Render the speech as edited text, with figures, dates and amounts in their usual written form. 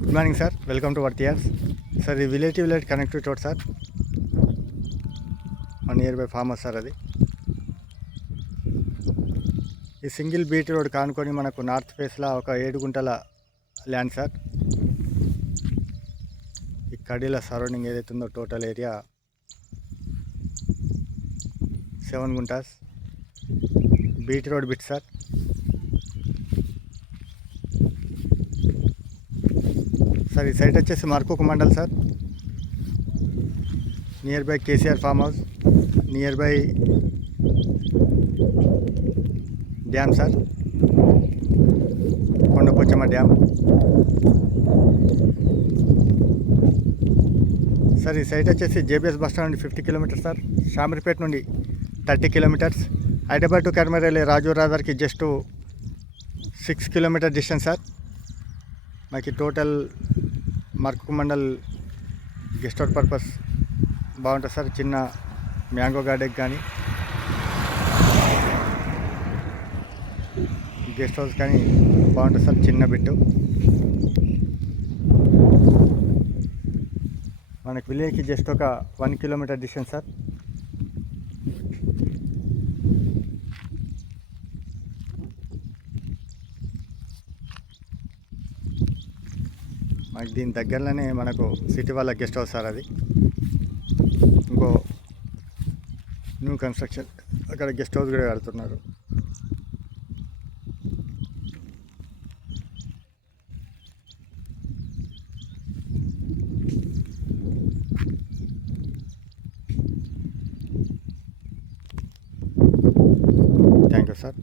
Good morning sir, welcome to వర్తియార్స్. Sir, ఈ village to village connective road sir, near by farm house sir. అది ఈ single BT road కానుకొని మనకు నార్త్ ఫేస్లో ఒక 7 గుంటల ల్యాండ్ సార్. ఈ కడీల సరౌండింగ్ ఏదైతే ఉందో total area 7 guntas. BT road bit sir. Sir, ఈ సైట్ వచ్చేసి Markook mandal sir, near by KCR farm house, near by dam sir, Kondapochamma dam. Sir, ఈ సైట్ వచ్చేసి జేబీఎస్ బస్ స్టాండ్ నుండి 50 కిలోమీటర్స్ సార్, షామీర్పేట నుండి 30 కిలోమీటర్స్, హైదరాబాద్ టు కర్మరేలి రాజు రాజర్కి జస్ట్ 6 కిలోమీటర్ డిస్టెన్స్ సార్. మాకు total Markook mandal guest house purpose బాగుంటుంది సార్. చిన్న మ్యాంగో గార్డెన్ కానీ గెస్ట్ హౌస్ కానీ బాగుంటుంది సార్. చిన్న బిట్టు మనకి విలేజ్కి జస్ట్ ఒక 1 కిలోమీటర్ డిస్టెన్స్ సార్. మనకి దీని దగ్గరలోనే మనకు సిటీ వాళ్ళ గెస్ట్ హౌస్ సార్. అది ఇంకో న్యూ కన్స్ట్రక్షన్, అక్కడ గెస్ట్ హౌస్ కూడా కడుతున్నారు. Thank you sir.